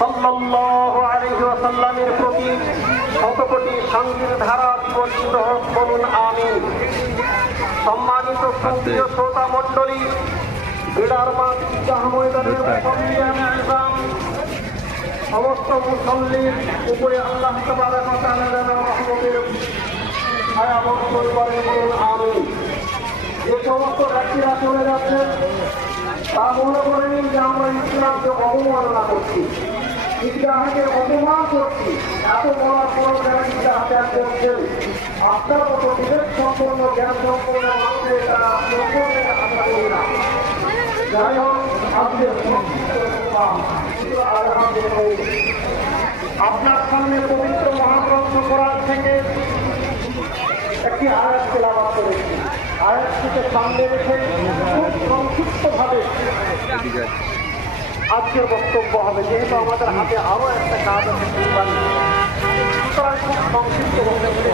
সাল্লাল্লাহু আলাইহি ওয়াসাল্লামের প্রতি শতকোটি শান্তির ধারা বর্ষিত হোক, বলুন আমিন। সম্মানিত সুপ্রিয় শ্রোতা মণ্ডলী, বিড়ার মাঠ ঈদগাহ ময়দানের সমস্ত মুসল্লির উপরে আল্লাহ তাবারক ওয়া তাআলার রহমতের ছায়া বর্ষণ করেন, বলুন আমিন। যে সমস্ত ব্যক্তিরা চলে যাচ্ছেন তা মনে করেন যে আমরা ইসলামকে অবমাননা করছি, ঈদগাহকে অপমান করছি। এত বলার পর যারা ঈদগাহতে আসছেন, আপনার মতো বিবেক সম্পন্ন জ্ঞান সম্পন্ন মানুষের এটা আশা করি না। যাই হোক, আপনার সামনে পবিত্র মহাগ্রন্থ কোরআন থেকে একটি আয়াত তেলাওয়াত করেছি। আয়াতটিকে সামনে রেখে খুব সংক্ষিপ্তভাবে আজকের বক্তব্য হবে, যেহেতু আমাদের হাতে আরো একটা কাজ আছে, সুতরাং খুব সংক্ষিপ্ত বক্তব্য।